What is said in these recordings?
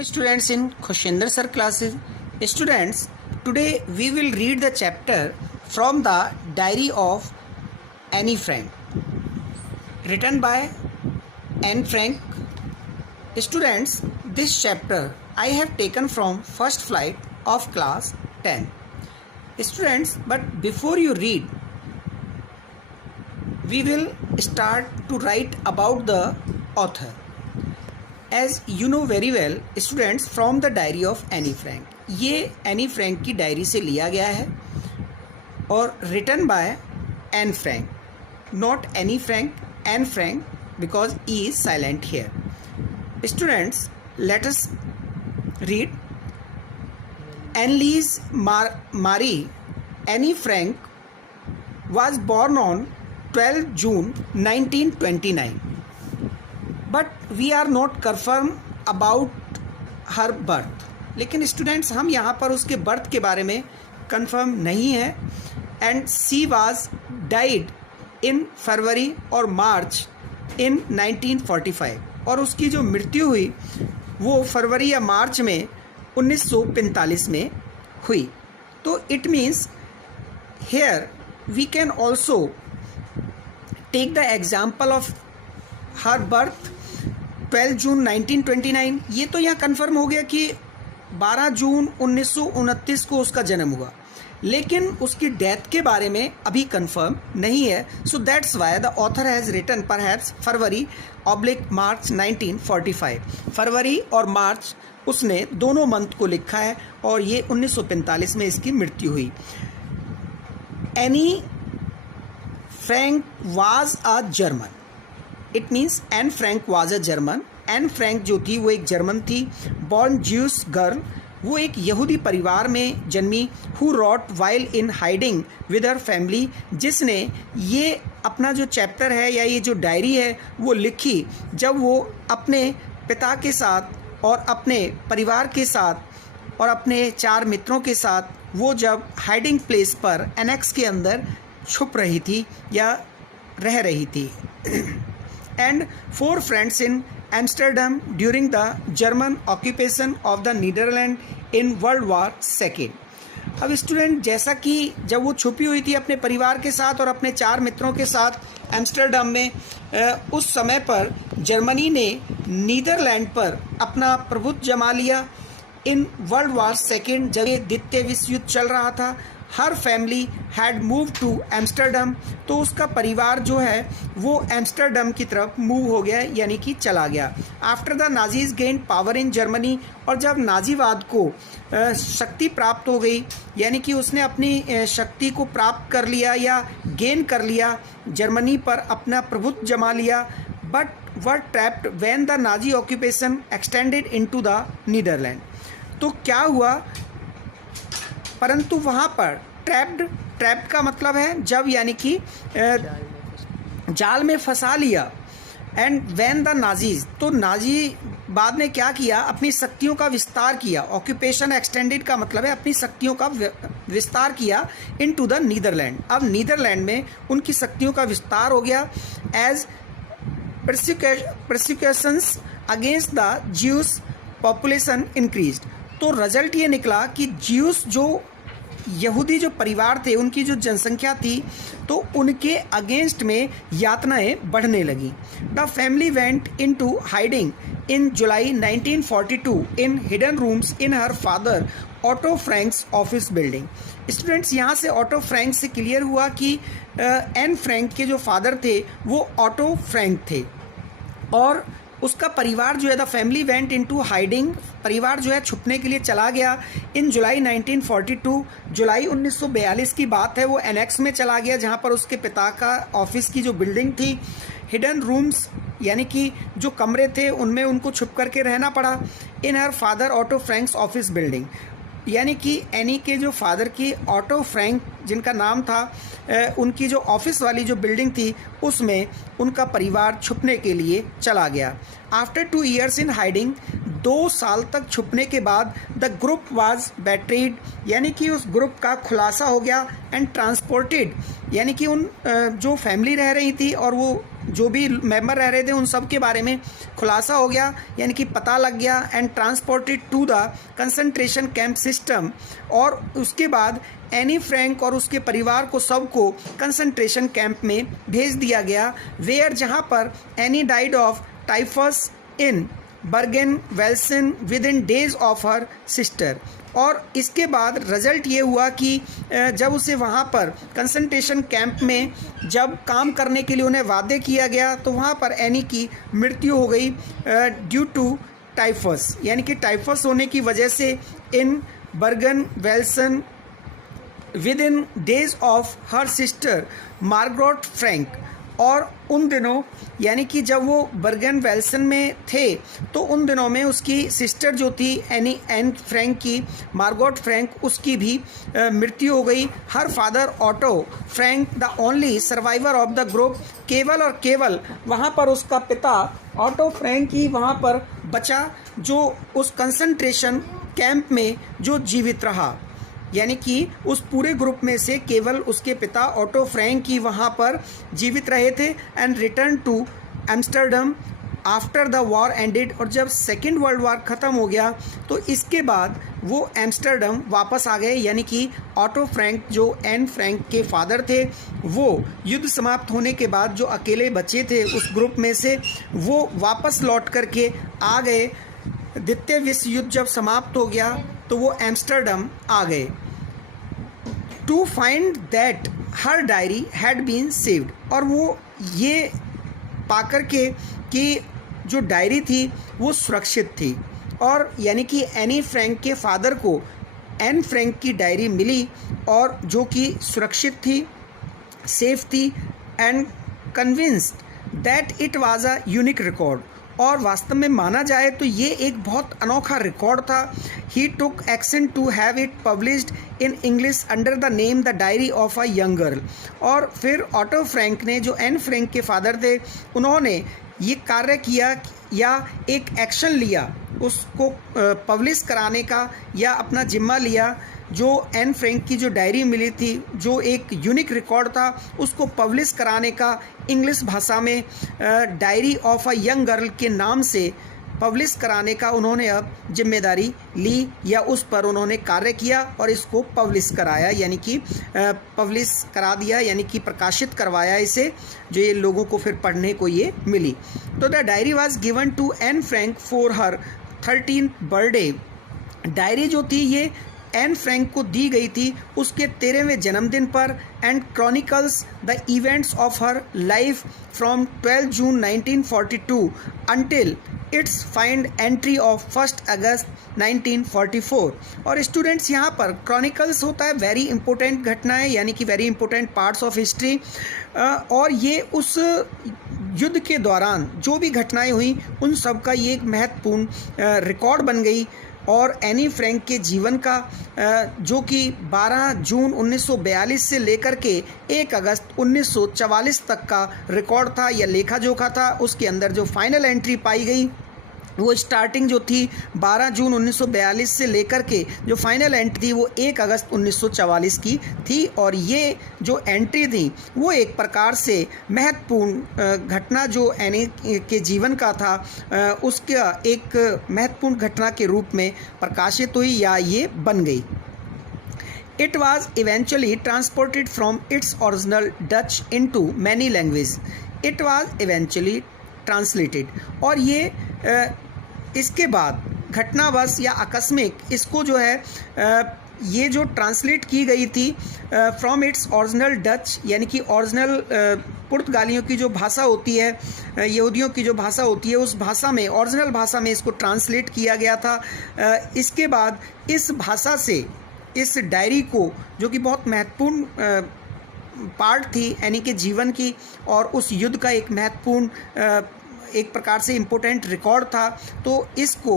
Welcome students in Khushinder sir classes. Students, today we will read the chapter from the Diary of Anne Frank, written by Anne Frank. Students, this chapter I have taken from first flight of class 10. Students, but before you read, we will start to write about the author. As you know very well, students, from the Diary of Anne Frank. ये Annie Frank की diary से लिया गया है और written by Anne Frank, not Annie Frank, Anne Frank, because e is silent here. Students, let us read. Anneliese Marie Anne Frank was born on 12 June 1929. But we are not confirmed about her birth. लेकिन students, हम यहाँ पर उसके birth के बारे में confirm नहीं है. And she was died in February और मार्च इन 1945. और उसकी जो मृत्यु हुई वो फरवरी या मार्च में 1945 में हुई. तो it means here we can also take the example of her birth 12 June 1929. ये तो यहाँ कन्फर्म हो गया कि 12 जून 1929 को उसका जन्म हुआ, लेकिन उसकी डेथ के बारे में अभी कंफर्म नहीं है. So that's why the author has written perhaps February / March 1945. फरवरी और मार्च उसने दोनों मंथ को लिखा है और ये 1945 में इसकी मृत्यु हुई. Anne Frank was a German. It means Anne Frank was a German. Anne Frank जो थी वो एक जर्मन थी. बॉर्न ज्यूस गर्ल, वो एक यहूदी परिवार में जन्मी. Who rot while in hiding with her family, जिसने ये अपना जो चैप्टर है या ये जो डायरी है वो लिखी जब वो अपने पिता के साथ और अपने परिवार के साथ और अपने 4 मित्रों के साथ वो जब हाइडिंग प्लेस पर एनेक्स के अंदर छुप रही थी या रह रही थी. And 4 friends in Amsterdam during the German occupation of the Netherland in World War II. अब स्टूडेंट, जैसा कि जब वो छुपी हुई थी अपने परिवार के साथ और अपने 4 मित्रों के साथ एम्स्टर्डम में, उस समय पर जर्मनी ने नीदरलैंड पर अपना प्रभुत्व जमा लिया. इन वर्ल्ड वॉर II, जब ये द्वितीय विश्व युद्ध चल रहा था, her family had move to Amsterdam. तो उसका परिवार जो है वो एम्स्टर्डम की तरफ मूव हो गया, यानी कि चला गया. After the Nazis gain power in Germany, और जब नाजीवाद को शक्ति प्राप्त हो गई, यानी कि उसने अपनी शक्ति को प्राप्त कर लिया या गेन कर लिया, जर्मनी पर अपना प्रभुत्व जमा लिया. But were trapped when the Nazi occupation extended into the Netherland. तो क्या हुआ, परंतु वहाँ पर ट्रैप्ड का मतलब है जब, यानी कि जाल में फंसा लिया. एंड व्हेन द नाजीज, तो नाजी बाद में क्या किया, अपनी शक्तियों का विस्तार किया. ऑक्यूपेशन एक्सटेंडेड का मतलब है अपनी शक्तियों का विस्तार किया इनटू द नीदरलैंड. अब नीदरलैंड में उनकी शक्तियों का विस्तार हो गया. As persecutions against the Jews population increased. तो रिजल्ट ये निकला कि ज्यूस, जो यहूदी जो परिवार थे, उनकी जो जनसंख्या थी, तो उनके अगेंस्ट में यातनाएं बढ़ने लगी. The family went into hiding in July 1942 in hidden rooms in her father Otto Frank's office building. Students, यहाँ से ऑटो फ्रैंक से क्लियर हुआ कि एन फ्रैंक के जो फादर थे वो ऑटो फ्रैंक थे और उसका परिवार जो है, the family went into hiding, परिवार जो है छुपने के लिए चला गया. इन जुलाई 1942, जुलाई 1942 की बात है, वो एनेक्स में चला गया जहाँ पर उसके पिता का ऑफिस की जो बिल्डिंग थी. हिडन रूम्स, यानी कि जो कमरे थे उनमें उनको छुप करके रहना पड़ा. In her father Otto Frank's office building, यानी कि एनी के जो फादर की ऑटो फ्रैंक जिनका नाम था, उनकी जो ऑफिस वाली जो बिल्डिंग थी उसमें उनका परिवार छुपने के लिए चला गया. आफ्टर 2 years इन हाइडिंग, 2 साल तक छुपने के बाद, द ग्रुप वाज बेट्रीड, यानी कि उस ग्रुप का खुलासा हो गया. एंड ट्रांसपोर्टेड, यानी कि उन जो फैमिली रह रही थी और वो जो भी मेंबर रह रहे थे उन सब के बारे में खुलासा हो गया, यानी कि पता लग गया। And transported to the concentration camp system, और उसके बाद एनी फ्रैंक और उसके परिवार को सबको कंसंट्रेशन कैंप में भेज दिया गया, वेयर जहाँ पर any died of typhus in Bergen वेल्सन with in days of her sister. और इसके बाद रिज़ल्ट ये हुआ कि जब उसे वहाँ पर कंसंट्रेशन कैंप में जब काम करने के लिए उन्हें वादे किया गया तो वहाँ पर एनी की मृत्यु हो गई ड्यू टू टाइफस, यानी कि टाइफस होने की वजह से in Bergen Belsen with in days of her sister Margaret Frank. और उन दिनों यानी कि जब वो बर्गन वेल्सन में थे तो उन दिनों में उसकी सिस्टर जो थी एन फ्रैंक की, मार्गरेट फ्रैंक, उसकी भी मृत्यु हो गई। हर father auto Frank the only survivor of the group, केवल और केवल वहाँ पर उसका पिता ऑटो फ्रैंक ही वहाँ पर बचा जो उस कंसंट्रेशन कैंप में जो जीवित रहा, यानी कि उस पूरे ग्रुप में से केवल उसके पिता ऑटो फ्रैंक ही वहाँ पर जीवित रहे थे। And return to Amsterdam after the war ended, और जब सेकेंड वर्ल्ड वॉर ख़त्म हो गया तो इसके बाद वो एम्स्टर्डम वापस आ गए, यानी कि ऑटो फ्रैंक जो एन फ्रैंक के फादर थे वो युद्ध समाप्त होने के बाद जो अकेले बचे थे उस ग्रुप में से वो वापस लौट करके आ गए। द्वितीय विश्व युद्ध जब समाप्त हो गया तो वो एम्स्टर्डम आ गए। To find that her diary had been saved, और वो ये पाकर के कि जो डायरी थी वो सुरक्षित थी, और यानी कि एनी फ्रैंक के फादर को एन फ्रैंक की डायरी मिली और जो कि सुरक्षित थी, सेफ थी, and convinced that it was a unique record, और वास्तव में माना जाए तो ये एक बहुत अनोखा रिकॉर्ड था। He took action to have it published in English under the name the diary of a young girl, और फिर ऑटो फ्रैंक ने जो एन फ्रैंक के फादर थे उन्होंने ये कार्य किया या एक एक्शन लिया उसको पब्लिश कराने का, या अपना जिम्मा लिया जो एन फ्रैंक की जो डायरी मिली थी जो एक यूनिक रिकॉर्ड था उसको पब्लिश कराने का, इंग्लिश भाषा में diary of a young girl के नाम से पब्लिश कराने का उन्होंने अब जिम्मेदारी ली, या उस पर उन्होंने कार्य किया और इसको पब्लिश कराया, यानी कि पब्लिश करा दिया, यानी कि प्रकाशित करवाया इसे, जो ये लोगों को फिर पढ़ने को ये मिली। तो the diary was given to Anne Frank for her 13th birthday. Diary जो थी ये एन फ्रैंक को दी गई थी उसके 13वें जन्मदिन पर, and chronicles the events of her life from 12 June 1942 until it's find entry of 1 अगस्त 1944। और स्टूडेंट्स यहाँ पर क्रॉनिकल्स होता है वेरी इंपॉर्टेंट घटनाएं, यानी कि very important parts of history, और ये उस युद्ध के दौरान जो भी घटनाएं हुई उन सब का ये एक महत्वपूर्ण रिकॉर्ड बन गई। और एनी फ्रैंक के जीवन का जो कि 12 जून 1942 से लेकर के 1 अगस्त 1944 तक का रिकॉर्ड था या लेखा जोखा था, उसके अंदर जो फाइनल एंट्री पाई गई वो स्टार्टिंग जो थी 12 जून 1942 से लेकर के जो फाइनल एंट्री थी वो 1 अगस्त 1944 की थी। और ये जो एंट्री थी वो एक प्रकार से महत्वपूर्ण घटना जो एनी के जीवन का था उसका एक महत्वपूर्ण घटना के रूप में प्रकाशित हुई या ये बन गई। It was eventually transported from its original Dutch into many languages. It was eventually translated, और ये इसके बाद घटनावश या आकस्मिक इसको जो है ये जो ट्रांसलेट की गई थी फ्रॉम इट्स ओरिजिनल डच, यानी कि ओरिजिनल पुर्तगालियों की जो भाषा होती है, यहूदियों की जो भाषा होती है, उस भाषा में, ओरिजिनल भाषा में इसको ट्रांसलेट किया गया था। इसके बाद इस भाषा से इस डायरी को, जो कि बहुत महत्वपूर्ण पार्ट थी यानी कि जीवन की और उस युद्ध का एक महत्वपूर्ण एक प्रकार से इम्पोर्टेंट रिकॉर्ड था, तो इसको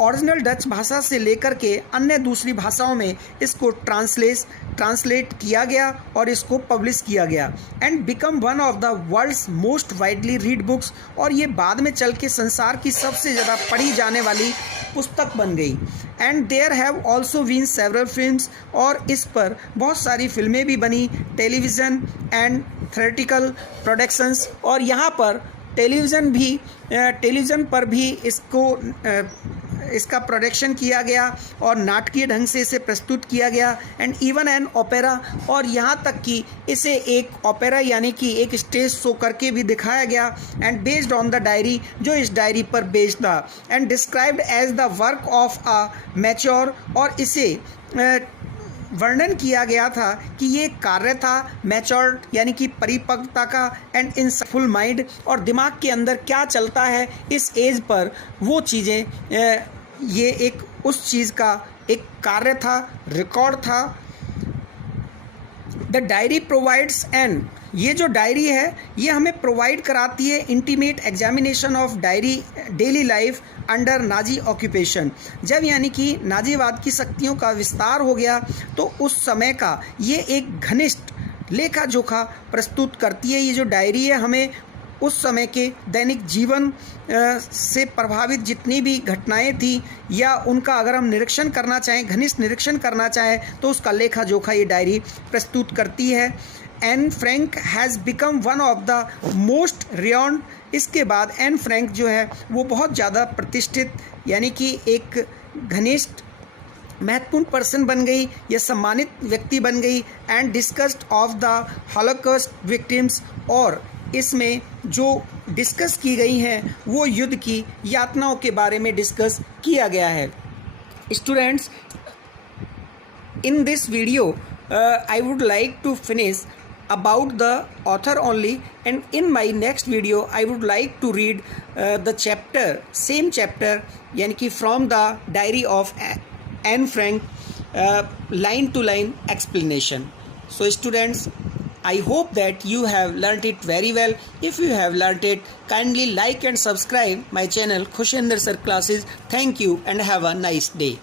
ओरिजिनल डच भाषा से लेकर के अन्य दूसरी भाषाओं में इसको ट्रांसलेट किया गया और इसको पब्लिश किया गया, and become one of the world's most widely read books, और ये बाद में चल के संसार की सबसे ज़्यादा पढ़ी जाने वाली पुस्तक बन गई। And there have also been several films, और इस पर बहुत सारी फिल्में भी बनी, टेलीविज़न एंड थिएट्रिकल प्रोडक्शंस, और यहाँ पर टेलीविज़न पर भी इसका प्रोडक्शन किया गया और नाटकीय ढंग से इसे प्रस्तुत किया गया, एंड इवन एन ओपेरा, और यहाँ तक कि इसे एक ओपेरा यानी कि एक स्टेज शो करके भी दिखाया गया, and based on the diary, जो इस डायरी पर बेस्ड था, and described as the work of a mature, और इसे वर्णन किया गया था कि ये कार्य था मैच्योर यानी कि परिपक्वता का, एंड इंसाइटफुल माइंड, और दिमाग के अंदर क्या चलता है इस एज पर वो चीज़ें, ये एक उस चीज़ का एक कार्य था, रिकॉर्ड था। द डायरी प्रोवाइड्स एन, ये जो डायरी है ये हमें प्रोवाइड कराती है intimate examination of diary daily life under Nazi occupation. जब यानी कि नाजीवाद की शक्तियों का विस्तार हो गया तो उस समय का ये एक घनिष्ठ लेखा जोखा प्रस्तुत करती है। ये जो डायरी है हमें उस समय के दैनिक जीवन से प्रभावित जितनी भी घटनाएं थी या उनका अगर हम निरीक्षण करना चाहें, घनिष्ठ निरीक्षण करना चाहें, तो उसका लेखा जोखा ये डायरी प्रस्तुत करती है। Anne Frank has become one of the most renowned, इसके बाद एन फ्रैंक जो है वो बहुत ज़्यादा प्रतिष्ठित यानी कि एक घनिष्ठ महत्वपूर्ण पर्सन बन गई या सम्मानित व्यक्ति बन गई, and discussed of the Holocaust victims, और इसमें जो डिस्कस की गई हैं वो युद्ध की यातनाओं के बारे में डिस्कस किया गया है। Students, in this video I would like to finish about the author only, and in my next video I would like to read the chapter, same chapter यानी कि from the diary of Anne Frank, line to line explanation. So students, I hope that you have learnt it very well. If you have learnt it, kindly like and subscribe my channel Khushinder Sir Classes. Thank you and have a nice day.